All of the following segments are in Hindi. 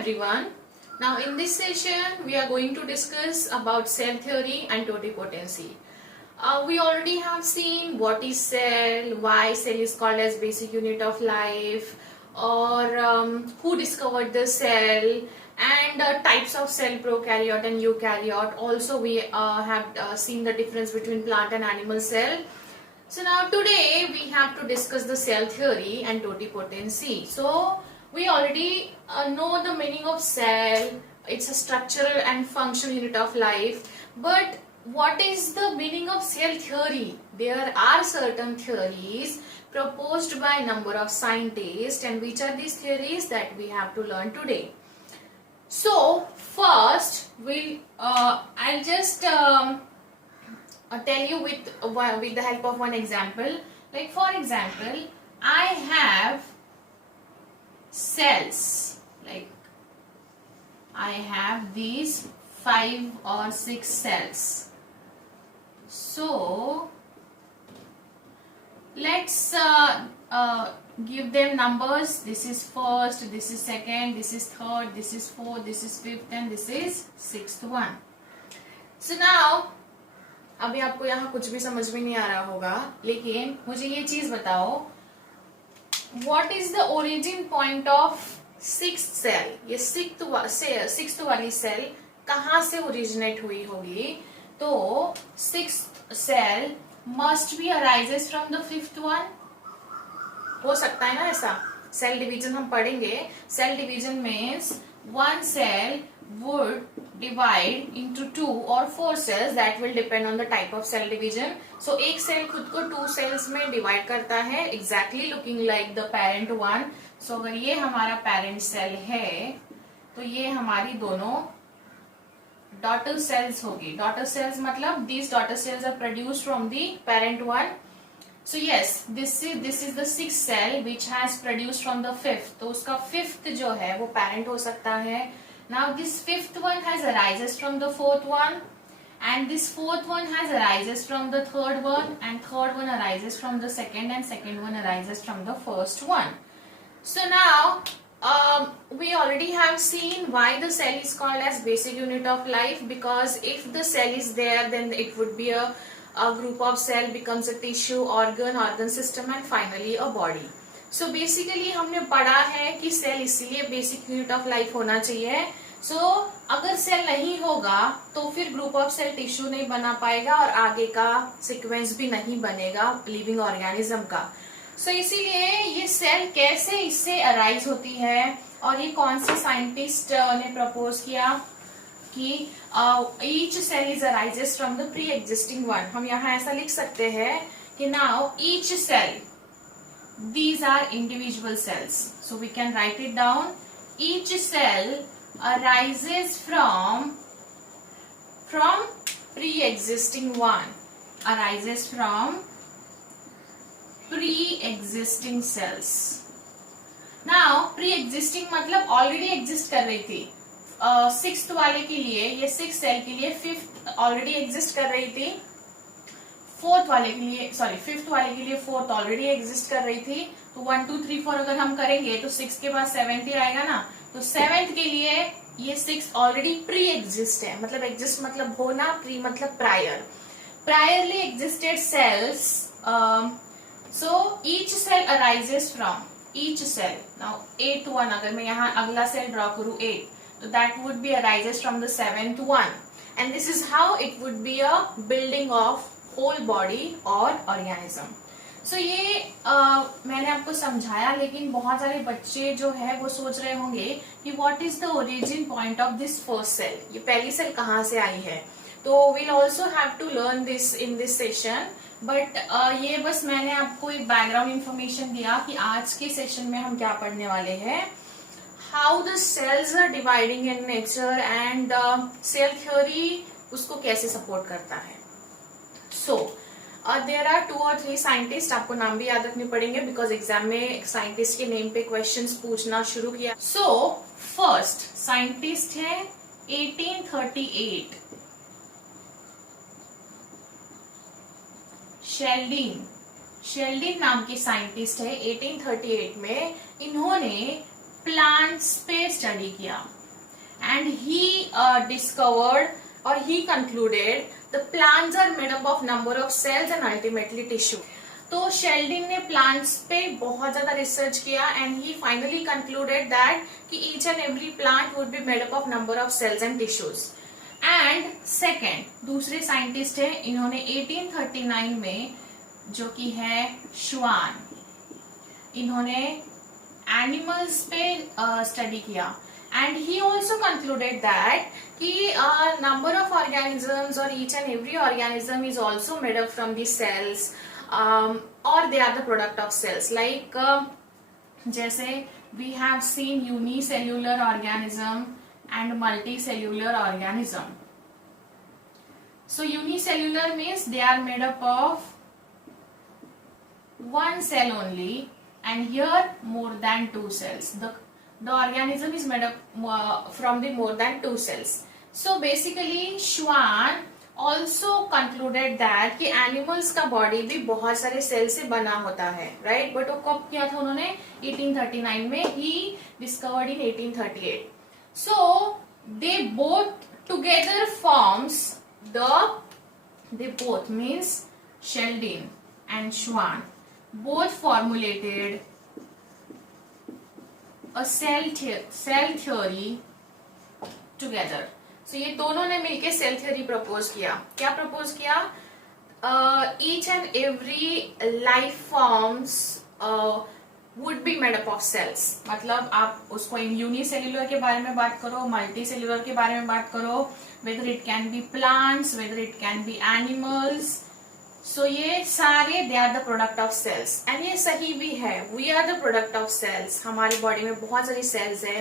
everyone. Now in this session we are going to discuss about cell theory and totipotency. We already have seen what is cell, why cell is called as basic unit of life, or who discovered the cell, and types of cell, prokaryote and eukaryote. Also we have seen the difference between plant and animal cell. So now today we have to discuss the cell theory and totipotency. So we already know the meaning of cell. It's a structural and functional unit of life. But what is the meaning of cell theory? There are certain theories proposed by a number of scientists, and which are these theories that we have to learn today. So first I'll just tell you with the help of one example. Like for example, I have cells, like I have these 5 or 6 cells. So let's give them numbers. This is first, this is second, this is third, this is fourth, this is fifth, and this is sixth one. So now अभी आपको यहाँ कुछ भी समझ में नहीं आ रहा होगा, लेकिन मुझे ये चीज बताओ, what is the origin point of sixth cell? ये sixth वाली सेल कहाँ से ओरिजिनेट हुई होगी? तो sixth cell must be arises from the fifth one. हो सकता है ना ऐसा? सेल डिवीजन हम पढ़ेंगे. Cell division means one cell would divide into 2 or 4 cells. That will depend on the type of cell division. So एक सेल खुद को 2 cells में डिवाइड करता है, exactly looking like the parent one. So अगर ये हमारा parent cell है, तो ये हमारी दोनों daughter cells होगी. Daughter cells मतलब these daughter cells are produced from the parent one. So yes, this is the sixth cell which has produced from the fifth. तो उसका fifth जो है वो parent हो सकता है. Now this fifth one has arises from the fourth one, and this fourth one has arises from the third one, and third one arises from the second, and second one arises from the first one. So now we already have seen why the cell is called as basic unit of life, because if the cell is there, then it would be a group of cell becomes a tissue, organ system, and finally a body. So basically हमने पढ़ा है कि सेल इसीलिए बेसिक यूनिट ऑफ लाइफ होना चाहिए. So अगर सेल नहीं होगा तो फिर ग्रुप ऑफ सेल टिश्यू नहीं बना पाएगा और आगे का सीक्वेंस भी नहीं बनेगा लिविंग ऑर्गेनिज्म का. So इसीलिए ये सेल कैसे इससे अराइज होती है, और ये कौन से साइंटिस्ट ने प्रपोज किया कि each cell is arises from the pre-existing one. हम यहाँ ऐसा लिख सकते हैं कि now each cell, these are individual cells. So we can write it down. Each cell arises from pre-existing one. Arises from pre-existing cells. Now pre-existing मतलब already exist कर रही थी. सिक्स्थ वाले के लिए, ये सिक्स सेल के लिए फिफ्थ ऑलरेडी एग्जिस्ट कर रही थी. फिफ्थ वाले के लिए फोर्थ ऑलरेडी एग्जिस्ट कर रही थी. तो 1 2 3 4 अगर हम करेंगे तो 6 के बाद 7th ही आएगा ना. तो 7th के लिए ये 6 ऑलरेडी प्री एग्जिस्ट है. मतलब एग्जिस्ट मतलब होना, प्री मतलब priorly existed cells. So each cell arises from each cell. Now 8th one, अगर मैं यहाँ अगला सेल ड्रॉ करूँ 8, so that would be arises from the 7th one, and this is how it would be a building of whole body or organism. So ये मैंने आपको समझाया, लेकिन बहुत सारे बच्चे जो है वो सोच रहे होंगे कि what is the origin point of this first cell, ये पहली सेल कहाँ से आई है. तो we'll also have to learn this in this session, but ये बस मैंने आपको एक बैकग्राउंड इंफॉर्मेशन दिया कि आज के सेशन में हम क्या पढ़ने वाले हैं. How the cells are dividing in nature and cell theory उसको कैसे सपोर्ट करता है. So there are 2 or 3 scientists, आपको नाम भी याद रखने पड़ेंगे बिकॉज एग्जाम में साइंटिस्ट के नेम पे क्वेश्चंस पूछना शुरू किया. So फर्स्ट साइंटिस्ट है 1838 शेल्डिन नाम के साइंटिस्ट है. 1838 में इन्होंने प्लांट्स पे स्टडी किया एंड ही डिस्कवर्ड और he concluded the plants are made up of number of cells and ultimately tissue. तो शेल्डिन ने प्लांट्स पे बहुत ज्यादा रिसर्च किया and he finally concluded that कि each and every plant would be made up of number of cells and tissues. And second दूसरे साइंटिस्ट है, इन्होंने 1839 में जो कि है श्वान, इन्होंने एनिमल्स पे स्टडी किया and he also concluded that कि नंबर ऑफ ऑर्गेनिजम्स और each and every organism is also made up from the cells or they are the product of cells, like जैसे we have seen unicellular organism and multicellular organism. So unicellular means they are made up of one cell only, and here more than two cells. The organism is made up from the more than two cells. So basically Schwann also concluded that कि एनिमल्स का बॉडी भी बहुत सारे सेल से बना होता है, राइट। बट वो कब किया था उन्होंने? 1839 में, he discovered in 1838. So they both together forms they both means Sheldon and Schwann both formulated a cell theory together. So ये दोनों ने मिलके सेल थ्योरी प्रपोज किया। क्या प्रपोज किया? Each and every life forms would be made up of cells. मतलब आप उसको यूनिसेल्युलर के बारे में बात करो, मल्टी सेल्युलर के बारे में बात करो, whether it can be plants, whether it can be animals, so ये सारे they are the product of cells. And ये सही भी है, we are the product of cells. हमारी बॉडी में बहुत सारी सेल्स है।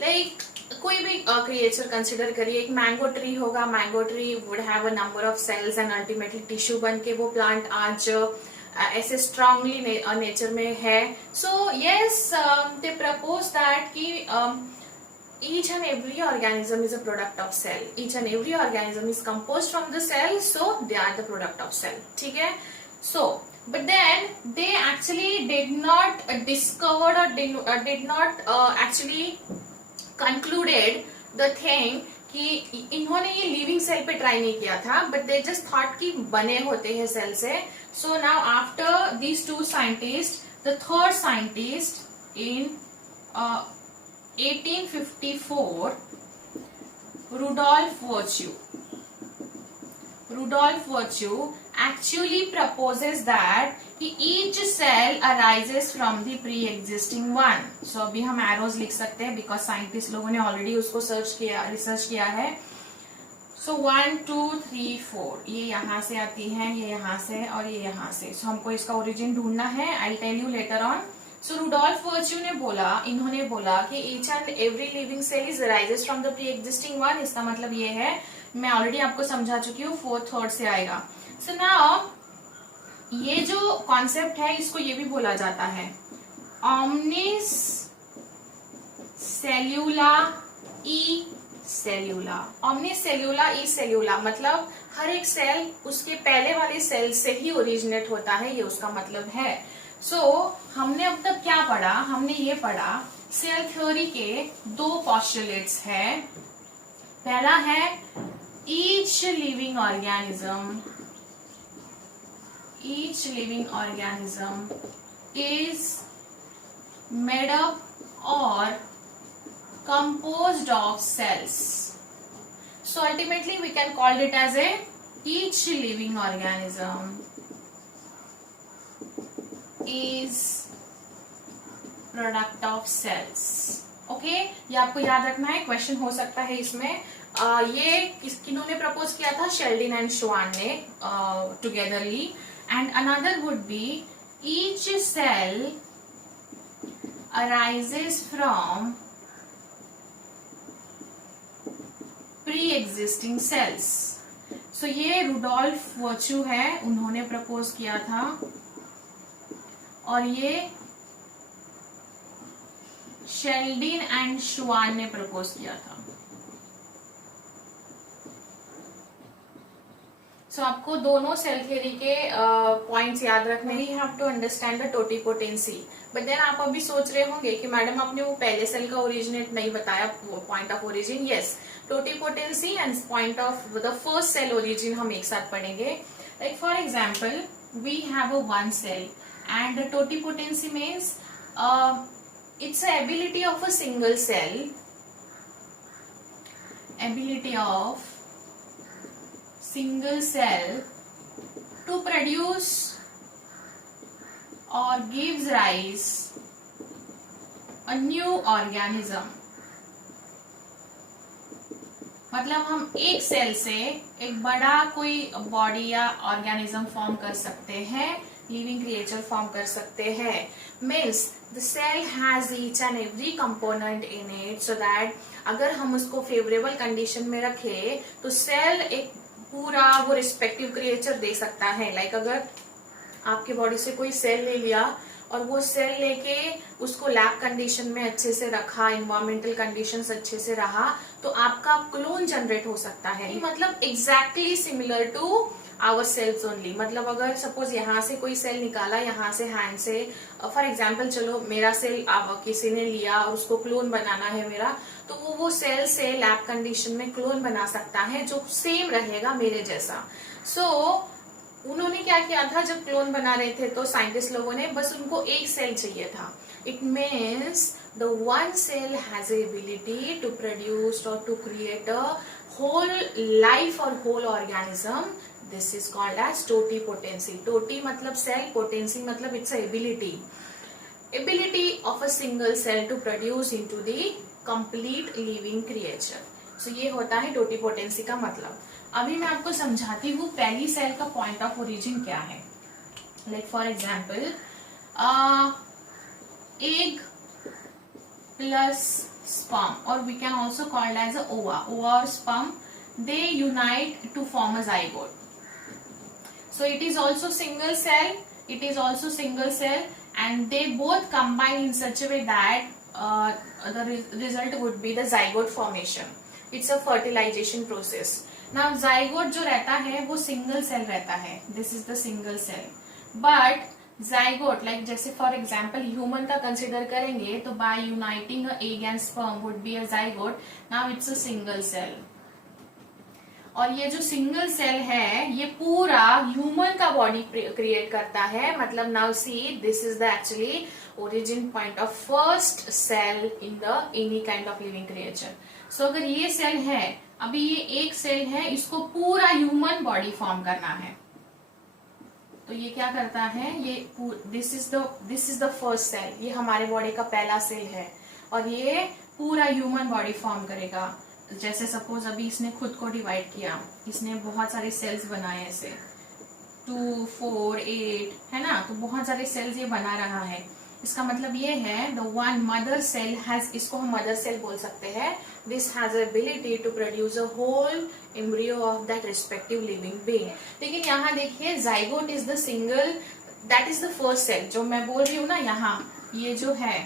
लाइक कोई भी क्रिएचर कंसिडर करिए, एक मैंगो ट्री होगा, mango tree would have a number of cells and ultimately tissue बन के वो प्लांट आज ऐसे स्ट्रांगली नेचर में है। So yes, they propose that कि each and every organism is a product of cell, each and every organism is composed from the cell, so they are the product of cell. ठीक है? So but then they actually did not discovered or did not actually concluded the thing कि इन्होंने ये लिविंग सेल पे ट्राई नहीं किया था, बट दे जस्ट थॉट कि बने होते हैं सेल से। So now after these two scientist, the third scientist in 1854, Rudolf Virchow actually proposes that each cell arises from the pre-existing one. So अभी हम arrows लिख सकते हैं because scientists लोगों ने already उसको रिसर्च किया है। So 1 2 3 4 ये यहाँ से आती है, ये यहाँ से और ये यहाँ से। So हमको इसका origin ढूंढना है। I'll tell you later on. So Rudolf Virchow इन्होंने बोला कि each and every living cell is arises from the pre-existing one. इसका मतलब ये है, मैं ऑलरेडी आपको समझा चुकी हूँ, 4th थर्ड से आएगा। So now ये जो कॉन्सेप्ट है इसको ये भी बोला जाता है omnis cellula e cellula। omnis cellula e cellula मतलब हर एक सेल उसके पहले वाले सेल से ही ओरिजिनेट होता है, ये उसका मतलब है। हमने अब तक क्या पढ़ा? हमने ये पढ़ा सेल थ्योरी के दो पोस्टुलेट्स है। पहला है each living organism is made up or composed of cells. So ultimately we can call it as each living organism is product of cells. Okay, ये आपको याद रखना है, क्वेश्चन हो सकता है इसमें। ये किन्होंने प्रपोज किया था? शेल्डन एंड श्वान ने togetherly. And another would be each cell arises from pre existing cells. So ये रुडोल्फ वर्चू है, उन्होंने प्रपोज किया था, और ये शेल्डन एंड श्वान ने प्रपोज किया था। सो आपको दोनों सेल थ्योरी के पॉइंट्स याद रखने। We have to understand the totipotency. But then आप अभी सोच रहे होंगे कि मैडम आपने वो पहले सेल का ओरिजिनेट नहीं बताया, point of origin. Yes, totipotency and point of the first cell origin हम एक साथ पढ़ेंगे। Like for example, we have a one cell and totipotency means it's the ability of a single cell, ability of single cell to produce or gives rise a new organism। मतलब हम एक सेल से एक बड़ा कोई बॉडी या ऑर्गेनिज्म फॉर्म कर सकते हैं, लिविंग क्रिएचर फॉर्म कर सकते हैं। Means the cell has each and every component in it, so that अगर हम उसको फेवरेबल कंडीशन में रखें तो सेल एक पूरा वो रिस्पेक्टिव क्रिएचर दे सकता है। लाइक अगर आपके बॉडी से कोई सेल ले लिया और वो सेल लेके उसको लैब कंडीशन में अच्छे से रखा, इन्वायरमेंटल कंडीशंस अच्छे से रहा, तो आपका क्लोन जनरेट हो सकता है। मतलब exactly similar to our cells only. मतलब अगर सपोज यहाँ से कोई सेल निकाला, यहाँ से हैंड से, फॉर एग्जाम्पल चलो मेरा सेल किसी ने लिया और उसको क्लोन बनाना है मेरा, तो वो सेल से लैब कंडीशन में क्लोन बना सकता है जो सेम रहेगा मेरे जैसा। सो उन्होंने क्या किया था, जब क्लोन बना रहे थे तो साइंटिस्ट लोगों ने बस उनको एक सेल चाहिए था। It means the one cell has ability to produce और to create a whole life और whole organism. This is called as totipotency. Toti मतलब सेल, पोटेंसी मतलब its ability, ability of a single cell to produce into the complete living creature. So ये होता है टोटिपोटेंसी का मतलब। अभी मैं आपको समझाती हूँ पहली सेल का पॉइंट ऑफ ओरिजिन क्या है। Like for example, egg plus sperm, or we can also call it as a ova or sperm, they unite to form a zygote. So it is also single cell, and they both combine in such a way that the result would be the zygote formation. It's a fertilization process. Now zygote जो रहता है वो single cell रहता है, this is the single cell, but zygote like जैसे फॉर एग्जाम्पल ह्यूमन का कंसिडर करेंगे तो by uniting egg and sperm would be a zygote. Now it's a single cell, और ये जो सिंगल सेल है ये पूरा ह्यूमन का बॉडी क्रिएट करता है। मतलब now see, this is the actually origin point of first cell in the any kind of living creature. So अगर ये सेल है, अभी ये एक सेल है, इसको पूरा ह्यूमन बॉडी फॉर्म करना है, तो ये क्या करता है, ये this is the first cell, ये हमारे बॉडी का पहला सेल है और ये पूरा ह्यूमन बॉडी फॉर्म करेगा। जैसे सपोज अभी इसने खुद को डिवाइड किया, इसने बहुत सारे सेल्स बनाए ऐसे 2, 4, 8 है ना, तो बहुत सारे सेल्स ये बना रहा है। इसका मतलब ये है the one mother cell has, इसको हम मदर सेल बोल सकते हैं, this has ability to produce a whole embryo of that respective living being. लेकिन यहाँ देखिए zygote is the single, that is the first cell जो मैं बोल रही हूँ ना, यहाँ ये जो है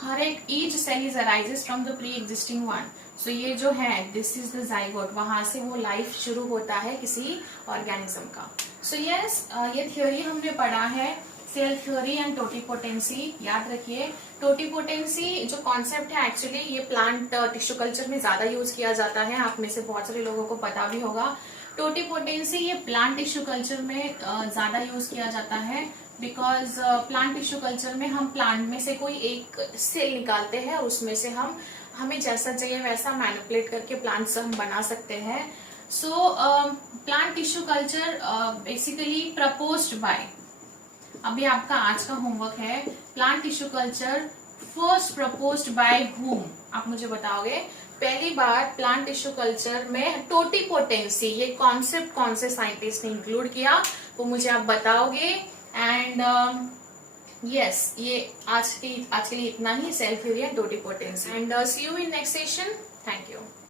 हर एक each cell is arises from the pre existing one. So ये जो है दिस इज द जाइगोट, वहां से वो लाइफ शुरू होता है किसी ऑर्गेनिज्म का। सो यस, ये थ्योरी हमने पढ़ा है, सेल थ्योरी एंड टोटिपोटेंसी। याद रखिए टोटिपोटेंसी जो कॉन्सेप्ट है एक्चुअली ये प्लांट टिश्यू कल्चर में ज्यादा यूज किया जाता है, आप में से बहुत सारे लोगों को पता भी होगा। टोटिपोटेंसी ये प्लांट टिश्यू कल्चर में ज्यादा यूज किया जाता है, बिकॉज प्लांट टिश्यू कल्चर में हम प्लांट में से कोई एक सेल निकालते हैं, उसमें से हम हमें जैसा चाहिए वैसा मैनिपुलेट करके प्लांट्स हम बना सकते हैं। So plant tissue culture basically proposed by, अभी आपका आज का होमवर्क है, plant tissue culture first proposed by whom, आप मुझे बताओगे पहली बार प्लांट टिश्यू कल्चर में टोटिपोटेंसी ये कॉन्सेप्ट कौन से साइंटिस्ट ने इंक्लूड किया, वो मुझे आप बताओगे। एंड यस, ये आज के लिए इतना ही, cell theory and totipotency, and see you in next session. Thank you.